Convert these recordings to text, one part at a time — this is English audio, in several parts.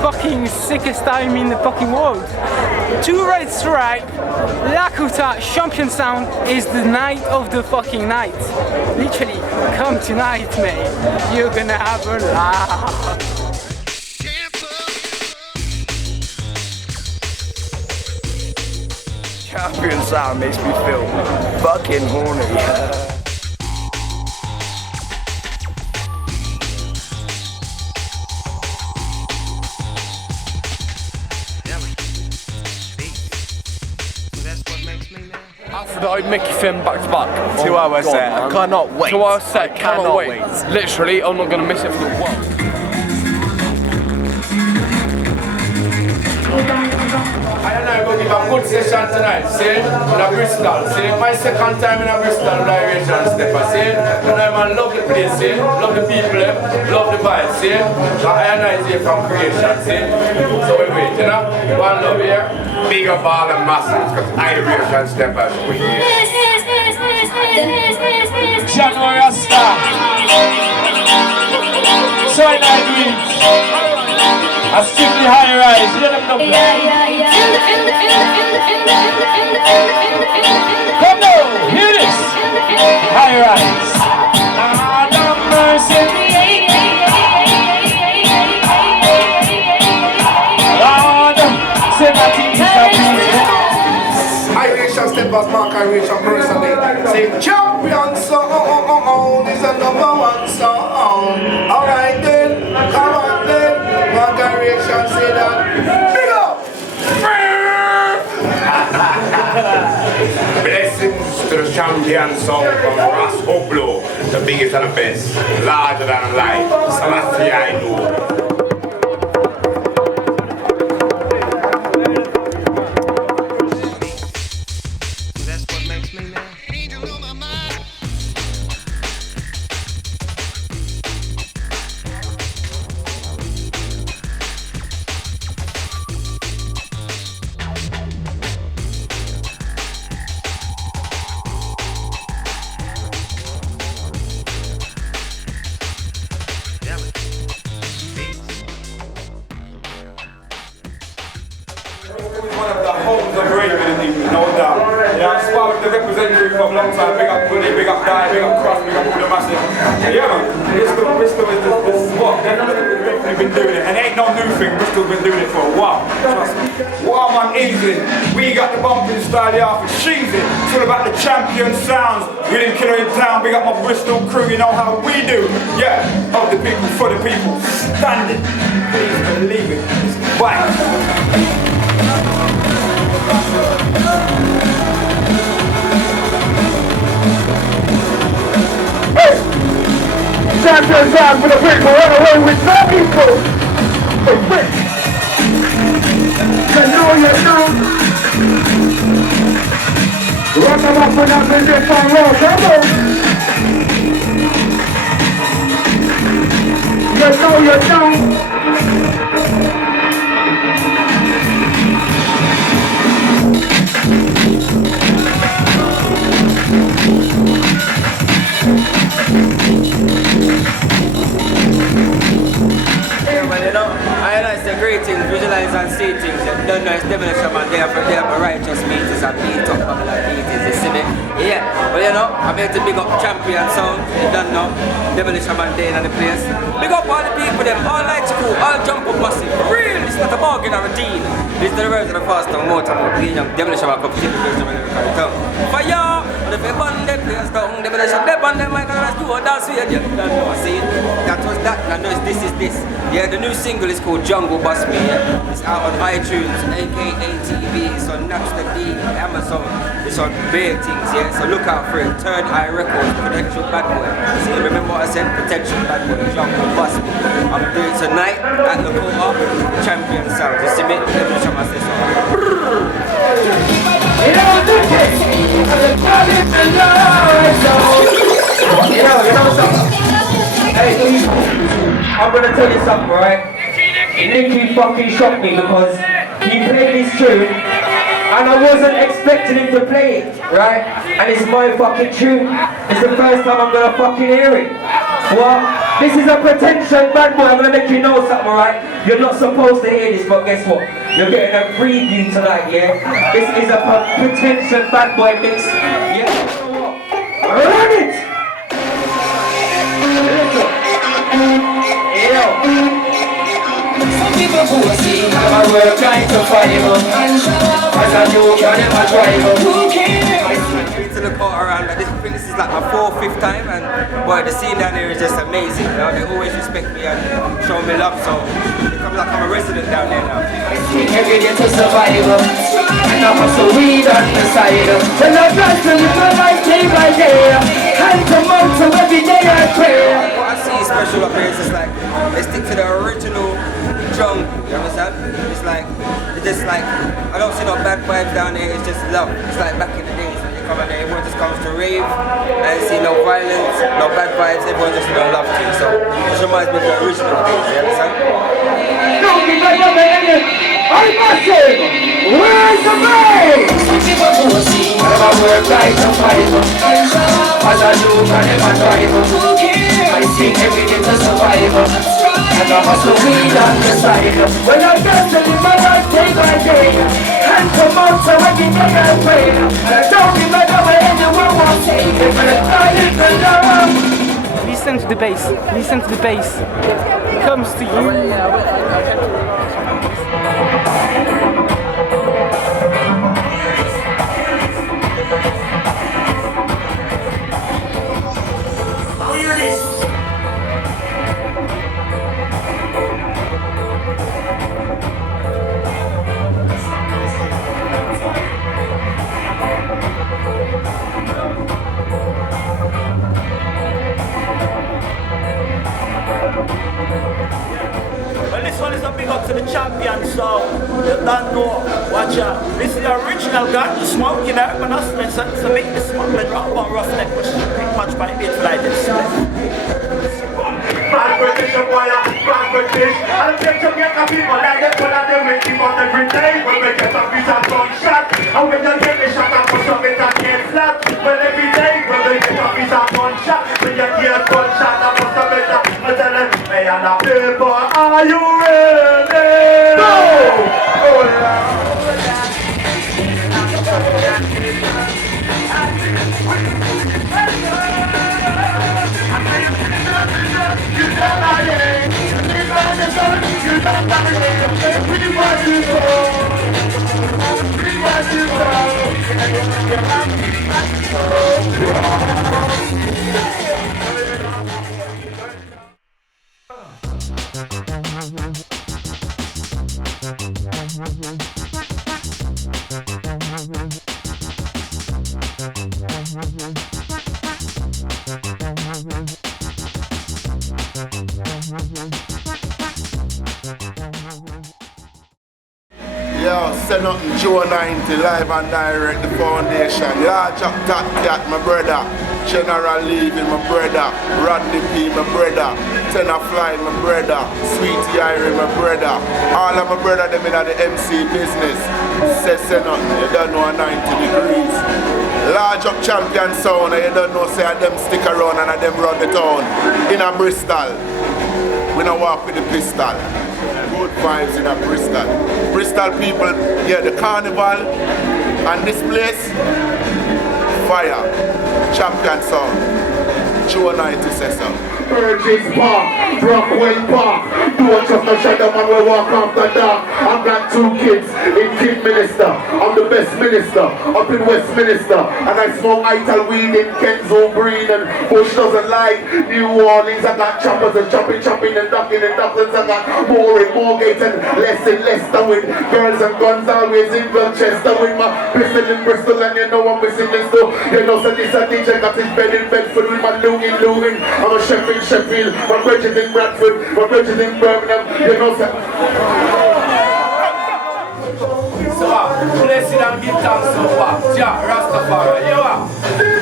fucking sickest time in the fucking world. 2 red stripe, Lakota champion sound is the night of the fucking night. Literally, come tonight, mate. You're gonna have a laugh. Champion sound makes me feel fucking horny. I'd make you film back to back. 2 hours set. I cannot wait. 2 hours set. Cannot wait. Literally, I'm not gonna miss it for the world. I don't know, we'll give a good session tonight, see? In a Bristol, see? My second time in a Bristol with Iration Steppas, see? And I love the place, see? Love the people, love the vibes, see? I is here from creation, see? So we wait, you know? One love here. Big up all the masses, because Iration Steppas we here. January star. So I know I strictly high rise, you know them come now, hear this. High rise. Lord of mercy. Lord, say my things are beautiful. Iration Steppas, Mark Iration personally. Say champion sound is a #1 song. Alright then, come on then. Mark Iration say that. Big up! Blessings to the champion sound from Bristol, the biggest and the best, larger than life. Selassie I know. For a long time, big up Woody, big up Guy, big up Cross, big up all the massive. Yeah man, Bristol is this what? They've been doing it, and it ain't no new thing, Bristol's been doing it for a while. Trust me. Wow man, easy. We got the bumping style here for cheesy. It's all about the champion sounds. We didn't kill her in town, big up my Bristol crew, you know how we do. Yeah, of the people, for the people. Standing. Please believe it. Bye. Champion sound for the people, run away with no people. You know you know. Run them up and up in this song, roll, come on. You know. Greetings, visualize and see things. You don't know it's Demolition Man there for righteous meetings and beat up people and meetings, you see me? Yeah, but you know, I'm here to big up champion sound. You don't know, Demolition Man there in the place. Big up all the people, them, all lights cool, all jump up massive. For real, it's not a bargain or a deal. This is the reverse of the fast and motor mode. Demolition Man come to the town. For y'all, if you burn them place down, Demolition, they burn them like a do or dance with you. You don't know, see? That was that, and this is this. Yeah, the new single is called Jungle Bus Me. Yeah? It's out on iTunes, aka TV, it's on Napster D, Amazon, it's on Bear Things, yeah? So look out for it. Third Eye Records, Protection Bad Boy. See, remember what I said? Protection Bad Boy, Jungle Bus Me. I'm doing it tonight at the Lakota Champion Sound. You see me? Let me show my sister. I'm gonna tell you something, right? Nicky fucking shocked me because he played this tune and I wasn't expecting him to play it, right? And it's my fucking tune. It's the first time I'm gonna fucking hear it. Well, this is a pretension bad boy. I'm gonna make you know something, alright? You're not supposed to hear this, but guess what? You're getting a preview tonight, yeah? This is a pretension bad boy mix, yeah? Run it! Listen. Yo. Some people who are seeing how I work 9 to 5 as I do, can never drive who cares? To the part around, I think this is like my 4th, 5th time, and boy, the scene down here is just amazing. You know, they always respect me and show me love, so it comes like I'm a resident down there now. Every day to survive, and I'm a weed on the side. When I'm blessed to live my life day by day, hand to mouth to every day I pray. What I see special up here is just like they stick to the original jungle. You understand? It's just like I don't see no bad vibes down here. It's just love. It's like back in the days. Come and everyone just comes to rave and see no violence, no bad vibes, everyone just no love to you. So it reminds me of the original days, you understand? Don't be like a man, I must say, where's the man? Some people who see how I work 9 to 5 as I do, can never drive. I sing every day to survive, and I hustle weed on the side. When I'm blessed to live my life day by day, and come out so I can get that way. And don't be mad where anyone wants to take it, but I live alone. Listen to the bass. Listen to the bass. It comes to you. Well, this one is a big up to the champion, so you don't know. Watch out. This is the original gun, the smoke, you know, but not Spencer. So make the smuggling rock on roughneck, which is pretty much by the flight Bad British empire, bad British. I don't take Jamaica people like that, but they make him out every day. When we get a piece of gunshot, and when you get the shot, I push up it and get flat. Well, every day, when we get a piece of gunshot, when you hear gunshot, I push up it and I tell them, hey, and the people, are you ready? Go! Oh, yeah. Yo, say nothing, Joe 90, live and direct, the foundation. Large up Top Cat, my brother. General Levy, my brother. Rodney P, my brother. Tenor Fly, my brother. Sweetie Irie, my brother. All of my brother, them in the MC business. Say nothing, you don't know 90 degrees. Large up champion sound, and you don't know, say them stick around and them run the town. In a Bristol, we don't walk with the pistol. Good vibes in a Bristol. Bristol people, yeah, the carnival and this place, fire, champion sound, Joe 90 says so. Burgess Park, Brockwell Park. Don't trust no shadow man will walk after dark. I've got 2 kids in Kid Minister. I'm the best minister up in Westminster. And I smoke Ital weed in Kenzo Green. And Bush doesn't like New Orleans. I got choppers and chopping and ducking and ducklings. I got more and Moorgate and Leicester with girls and guns always in Manchester with my pistol in Bristol. And you know I'm missing this too. You know so this a DJ got his bed in Bedford with my Lugin. I'm a chef in Sheffield, my bridges in Bradford, my bridges in Birmingham, you know so blessed and give thanks to what? Jah Rastafari, you are.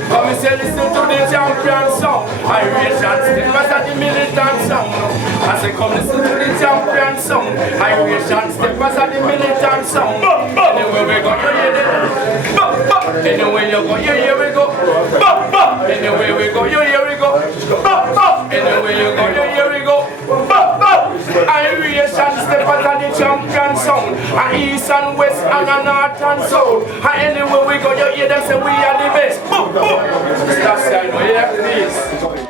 Come and say listen to the champion song. Iration Steppas and the militant song. I say come listen to the champion song. Iration Steppas and the militant song. Anywhere we go, you hear it. Anywhere you go, you hear we go. Anywhere we go, you hear we go. Anywhere east and west and a north and south. And anywhere we go, you hear them say we are the best. Boom, boom. That's the idea, please.